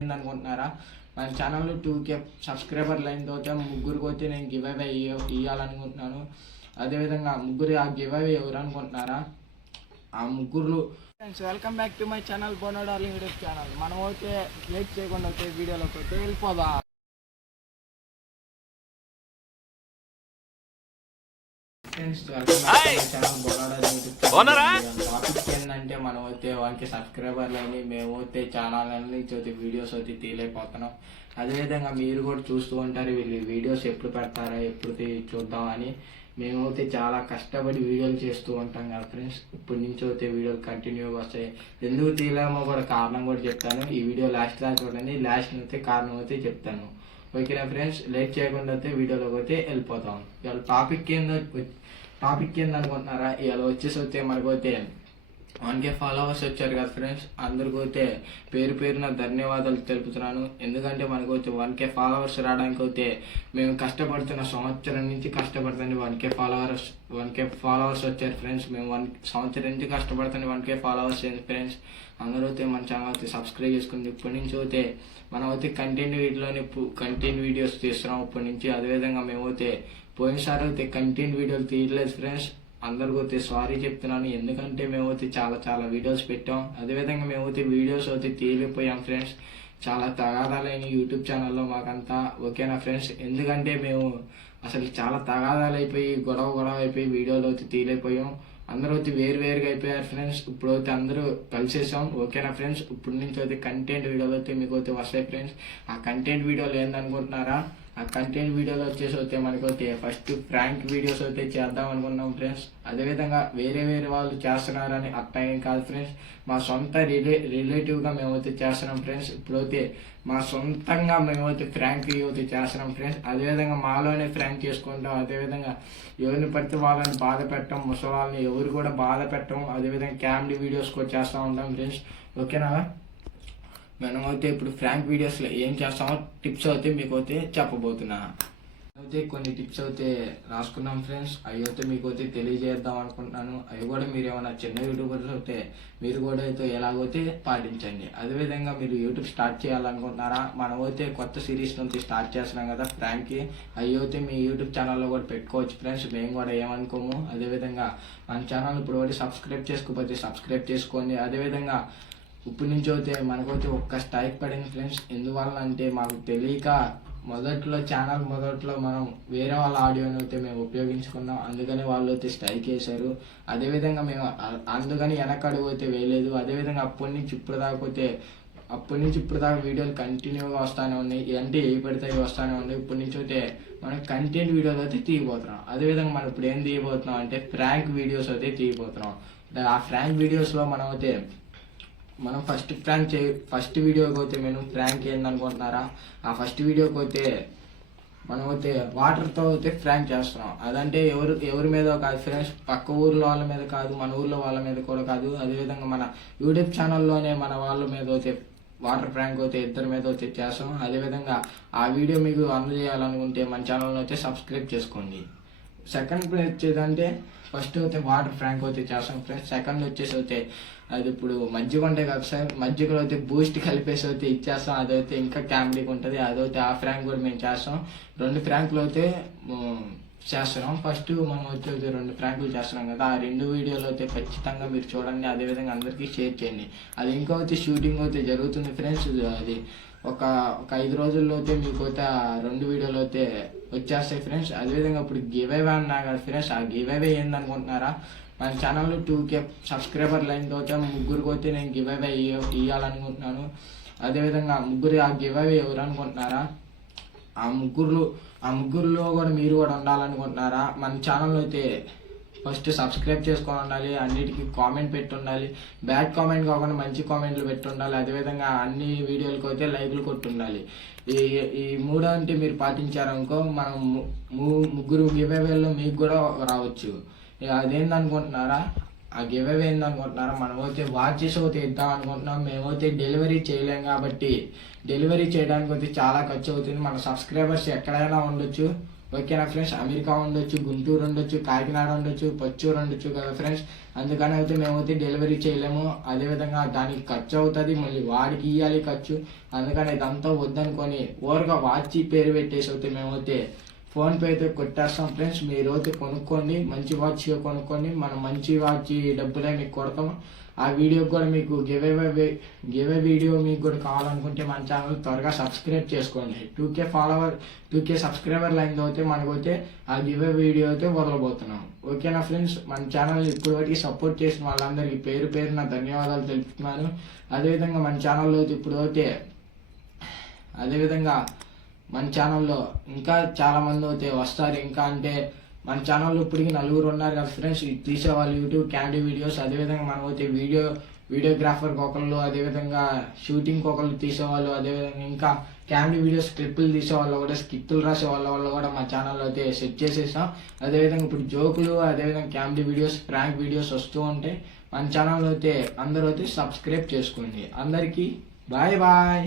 అనుకుంటున్నారా మన channel two K subscriber అయిన తర్వాత ముగ్గురికి వచ్చి నేను గివ్ అవే ఇవ్వాలనుకుంటున్నాను అదేవిధంగా ముగ్గురు ఆ గివ్ అవే ఎవరు అనుకుంటున్నారా ఆ ముగ్గురు friends welcome back to my channel Bono YouTube channel మనం అయితే లేట్ చేయకుండా అయితే వీడియోలోకి అయితే వెళ్ళిపోదా. టాపిక్ ఏంటంటే మనం అయితే వానికి సబ్స్క్రైబర్లు అని మేము అయితే ఛానల్ నుంచి అయితే వీడియోస్ అయితే తీయలేకపోతున్నాం. అదేవిధంగా మీరు కూడా చూస్తూ ఉంటారు వీళ్ళు వీడియోస్ ఎప్పుడు పెడతారా ఎప్పుడు చూద్దామని మేమైతే చాలా కష్టపడి వీడియోలు చేస్తూ ఉంటాం కదా ఫ్రెండ్స్ ఇప్పటి నుంచి అయితే వీడియోలు కంటిన్యూగా వస్తాయి. ఎందుకు తీయలేమో కూడా కారణం కూడా చెప్తాను. ఈ వీడియో లాస్ట్ దాకా చూడండి. లాస్ట్ అయితే కారణం అయితే చెప్తాను. ఓకేనా ఫ్రెండ్స్ లేట్ చేయకుండా అయితే వీడియోలోకి అయితే వెళ్ళిపోతాం. ఇవాళ టాపిక్ ఏందో టాపిక్ ఏందనుకుంటున్నారా? ఇవాళ వచ్చేసి అయితే వన్ కే ఫాలోవర్స్ వచ్చారు కదా ఫ్రెండ్స్ అందరికీ అయితే పేరు పేరున ధన్యవాదాలు తెలుపుతున్నాను. ఎందుకంటే మనకు వచ్చే వన్ కే ఫాలోవర్స్ రావడానికి అయితే మేము కష్టపడుతున్న సంవత్సరం నుంచి కష్టపడుతుంది one K followers one K followers వచ్చారు ఫ్రెండ్స్ మేము వన్ సంవత్సరం నుంచి కష్టపడుతుంది వన్ కే ఫాలోవర్స్ అయింది ఫ్రెండ్స్ అందరూ అయితే మన ఛానల్ అయితే సబ్స్క్రైబ్ చేసుకుంది. ఇప్పటి నుంచి అయితే మనం అయితే కంటెంట్ వీడియోలోని కంటెంట్ వీడియోస్ తీస్తున్నాం ఇప్పటి నుంచి. అదేవిధంగా మేమైతే పోయినసారి అయితే కంటెంట్ వీడియోలు తీయలేదు ఫ్రెండ్స్ అందరికి అయితే సారీ చెప్తున్నాను. ఎందుకంటే మేము వచ్చి చాలా చాలా వీడియోస్ పెట్టాం. అదేవిధంగా అయితే వీడియోస్ అయితే తీయలేకపోయాం ఫ్రెండ్స్ చాలా తగాదాలైన యూట్యూబ్ ఛానల్లో మాకంతా. ఓకేనా ఫ్రెండ్స్ ఎందుకంటే మేము అసలు చాలా తగాదాలు అయిపోయి గొడవ గొడవ అయిపోయి వీడియోలు అయితే తీయలేకపోయాం అందరూ అయితే వేరు వేరుగా అయిపోయారు ఫ్రెండ్స్ ఇప్పుడు అయితే అందరూ కలిసేసాం ఓకేనా ఫ్రెండ్స్ ఇప్పుడు నుంచి అయితే కంటెంట్ వీడియోలు అయితే మీకు అయితే వస్తాయి ఫ్రెండ్స్ ఆ కంటెంట్ వీడియోలు ఏందనుకుంటున్నారా? ఆ కంటెంట్ వీడియోలు వచ్చేసి అయితే మనకి అయితే ఫస్ట్ ఫ్రాంక్ వీడియోస్ అయితే చేద్దాం అనుకున్నాం ఫ్రెండ్స్ అదేవిధంగా వేరే వేరే వాళ్ళు చేస్తున్నారని అట్లా కాదు ఫ్రెండ్స్ మా సొంత రిలే రిలేటివ్గా మేమైతే చేస్తున్నాం ఫ్రెండ్స్ ఇప్పుడైతే మా సొంతంగా మేమైతే ఫ్రాంక్ అయితే చేస్తున్నాం ఫ్రెండ్స్ అదేవిధంగా మాలోనే ఫ్రాంక్ చేసుకుంటాం. అదేవిధంగా ఎవరిని పడితే వాళ్ళని బాధ పెట్టడం ముసలాళ్ళని ఎవరు కూడా బాధ పెట్టడం అదేవిధంగా క్యామిడీ వీడియోస్ కూడా చేస్తూ ఉంటాం ఫ్రెండ్స్ ఓకేనా? మనమైతే ఇప్పుడు ఫ్రాంక్ వీడియోస్లో ఏం చేస్తామో టిప్స్ అయితే మీకు అయితే చెప్పబోతున్నా. అయితే కొన్ని టిప్స్ అయితే రాసుకున్నాం ఫ్రెండ్స్ అవి అయితే మీకు అయితే తెలియజేద్దాం అనుకుంటున్నాను. అవి కూడా మీరు ఏమైనా చిన్న యూట్యూబర్స్ అయితే మీరు కూడా అయితే ఎలాగైతే పాటించండి. అదేవిధంగా మీరు యూట్యూబ్ స్టార్ట్ చేయాలనుకుంటున్నారా? మనం అయితే కొత్త సిరీస్ నుంచి స్టార్ట్ చేస్తున్నాం కదా ఫ్రాంక్కి అవి అయితే మీ యూట్యూబ్ ఛానల్లో కూడా పెట్టుకోవచ్చు ఫ్రెండ్స్ మేము కూడా ఏమనుకోము. అదేవిధంగా మన ఛానల్ ఇప్పుడు ఒకటి సబ్స్క్రైబ్ చేసుకోకపోతే సబ్స్క్రైబ్ చేసుకోండి. అదేవిధంగా ఇప్పటి నుంచి అయితే మనకైతే ఒక్క స్ట్రైక్ పడింది ఫ్రెండ్స్. ఎందువల్ల అంటే మాకు తెలియక మొదట్లో ఛానల్ మొదట్లో మనం వేరే వాళ్ళ ఆడియోని అయితే మేము ఉపయోగించుకున్నాం. అందుకని వాళ్ళు అయితే స్ట్రైక్ చేశారు. అదేవిధంగా మేము అందుకని అందుకని వెనకడుగు అయితే వేయలేదు. అదేవిధంగా అప్పటి నుంచి ఇప్పుడు దాకపోతే అప్పటి నుంచి ఇప్పుడు దాకా వీడియోలు కంటిన్యూగా వస్తూనే ఉన్నాయి. అంటే ఏ పడితే వస్తూనే ఉన్నాయి. ఇప్పటి నుంచి అయితే మనం కంటెంట్ వీడియోలు అయితే తీయబోతున్నాం. అదేవిధంగా మనం ఇప్పుడు ఏం తీయబోతున్నాం అంటే ఫ్రాంక్ వీడియోస్ అయితే తీయబోతున్నాం. ఆ ఫ్రాంక్ వీడియోస్లో మనం అయితే మనం ఫస్ట్ ప్రాంక్ చే ఫస్ట్ వీడియోకి పోతే మేము ప్రాంక్ ఏందనుకుంటున్నారా? ఆ ఫస్ట్ వీడియోకి పోతే మనం అయితే వాటర్తో అయితే ప్రాంక్ చేస్తున్నాం. అదంటే ఎవరు ఎవరి మీద కాదు ఫ్రెండ్స్ పక్క ఊర్లో వాళ్ళ మీద కాదు మన ఊర్లో వాళ్ళ మీద కూడా కాదు. అదేవిధంగా మన యూట్యూబ్ ఛానల్లోనే మన వాళ్ళ మీద అయితే వాటర్ ప్రాంక్ అయితే ఇద్దరి మీద అయితే చేస్తాం. అదేవిధంగా ఆ వీడియో మీకు అందజేయాలనుకుంటే మన ఛానల్ని అయితే సబ్స్క్రైబ్ చేసుకోండి. సెకండ్ ప్లేస్ వచ్చేదంటే ఫస్ట్ అయితే వాటర్ ఫ్రాంక్ అయితే చేస్తాం ఫ్రెండ్స్ సెకండ్ వచ్చేసి అయితే అది ఇప్పుడు మజ్జిగ ఉంటాయి కదా సార్ మజ్జిగలో అయితే బూస్ట్ కలిపేసి అయితే ఇచ్చేస్తాం. అదైతే ఇంకా కామెడీగా ఉంటుంది. అదైతే ఆ ఫ్రాంక్ కూడా మేము చేస్తాం. రెండు ఫ్రాంక్లు అయితే చేస్తున్నాం. ఫస్ట్ మనం వచ్చి రెండు ప్రాంకులు చేస్తున్నాం కదా ఆ రెండు వీడియోలు అయితే ఖచ్చితంగా మీరు చూడండి. అదేవిధంగా అందరికీ షేర్ చేయండి. అది ఇంకా అయితే షూటింగ్ అయితే జరుగుతుంది ఫ్రెండ్స్. అది ఒక ఒక ఐదు రోజుల్లో అయితే మీకు అయితే ఆ రెండు వీడియోలు అయితే వచ్చేస్తాయి ఫ్రెండ్స్. అదేవిధంగా ఇప్పుడు గివ్ అవే అన్నా కదా ఫ్రెండ్స్ ఆ గివ్ అవే ఏందనుకుంటున్నారా? మన ఛానల్లో టూ కే సబ్స్క్రైబర్ అయిన తర్వాత ముగ్గురికి అయితే నేను గివ్ అవే ఇవ్వాలనుకుంటున్నాను అదేవిధంగా ముగ్గురు ఆ గివ్ అవే ఎవరు అనుకుంటున్నారా ఆ ముగ్గురు ఆ ముగ్గురులో కూడా మీరు కూడా ఉండాలనుకుంటున్నారా? మన ఛానల్ అయితే ఫస్ట్ సబ్స్క్రైబ్ చేసుకొని ఉండాలి అన్నిటికీ కామెంట్ పెట్టి ఉండాలి. బ్యాడ్ కామెంట్ కాకుండా మంచి కామెంట్లు పెట్టి ఉండాలి. అదేవిధంగా అన్ని వీడియోలకు అయితే లైక్లు కొట్టి ఉండాలి. ఈ ఈ మూడో అంటే మీరు పాటించారనుకో మనం ముగ్గురు గివేవేలో మీకు కూడా రావచ్చు. అదేందనుకుంటున్నారా ఆ గివ్ అవే ఏందనుకుంటున్నారా మనం అయితే వాచెస్ అయితే ఇద్దాం అనుకుంటున్నాం. మేమైతే డెలివరీ చేయలేం కాబట్టి డెలివరీ చేయడానికి అయితే చాలా ఖర్చు అవుతుంది. మన సబ్స్క్రైబర్స్ ఎక్కడైనా ఉండొచ్చు. ఓకేనా ఫ్రెండ్స్ అమెరికా ఉండొచ్చు గుంటూరు ఉండొచ్చు కాకినాడ ఉండొచ్చు పచ్చూరు ఉండొచ్చు కదా ఫ్రెండ్స్ అందుకని అయితే మేమైతే డెలివరీ చేయలేము. అదేవిధంగా దానికి ఖర్చు అవుతుంది. మళ్ళీ వాడికి ఇవ్వాలి ఖర్చు. అందుకని ఇదంతా వద్దనుకొని ఓరగా వాచి పేరు పెట్టేసి అయితే మేమైతే ఫోన్ పే అయితే కొట్టేస్తాం ఫ్రెండ్స్. మీరు అయితే కొనుక్కోండి మంచి వాచ్ కొనుక్కోండి. మనం మంచి వాచ్ డబ్బులే మీకు కొడతాం ఆ వీడియో కూడా మీకు గివే గివే వీడియో మీకు కూడా కావాలనుకుంటే మన ఛానల్ త్వరగా సబ్స్క్రైబ్ చేసుకోండి. Two K follower two K సబ్స్క్రైబర్లు అయింది అయితే మనకైతే ఆ గివే వీడియో అయితే వదలబోతున్నాం. ఓకేనా ఫ్రెండ్స్? మన ఛానల్ ఇప్పుడు వరకు సపోర్ట్ చేసిన వాళ్ళందరికీ పేరు పేరు నా ధన్యవాదాలు తెలుపుతున్నాను. అదేవిధంగా మన ఛానల్లో అయితే ఇప్పుడు అయితే అదేవిధంగా మన ఛానల్లో ఇంకా చాలామంది అయితే వస్తారు. ఇంకా అంటే మన ఛానల్లో ఇప్పటికి నలుగురు ఉన్నారు కదా ఫ్రెండ్స్ తీసేవాళ్ళు యూట్యూబ్ క్యాండీ వీడియోస్ అదేవిధంగా మనం అయితే వీడియో వీడియోగ్రాఫర్కి ఒకళ్ళు అదేవిధంగా షూటింగ్ ఒకళ్ళు తీసేవాళ్ళు అదేవిధంగా ఇంకా క్యాండీ వీడియోస్ క్లిప్పులు తీసేవాళ్ళు కూడా స్కిప్పులు రాసే వాళ్ళ వాళ్ళు కూడా మా ఛానల్లో అయితే సెట్ చేసేసాం. అదేవిధంగా ఇప్పుడు జోకులు అదేవిధంగా క్యాండీ వీడియోస్ ప్రాంక్ వీడియోస్ వస్తూ ఉంటాయి మన ఛానల్లో అయితే అందరూ అయితే సబ్స్క్రైబ్ చేసుకోండి. అందరికీ బాయ్ బాయ్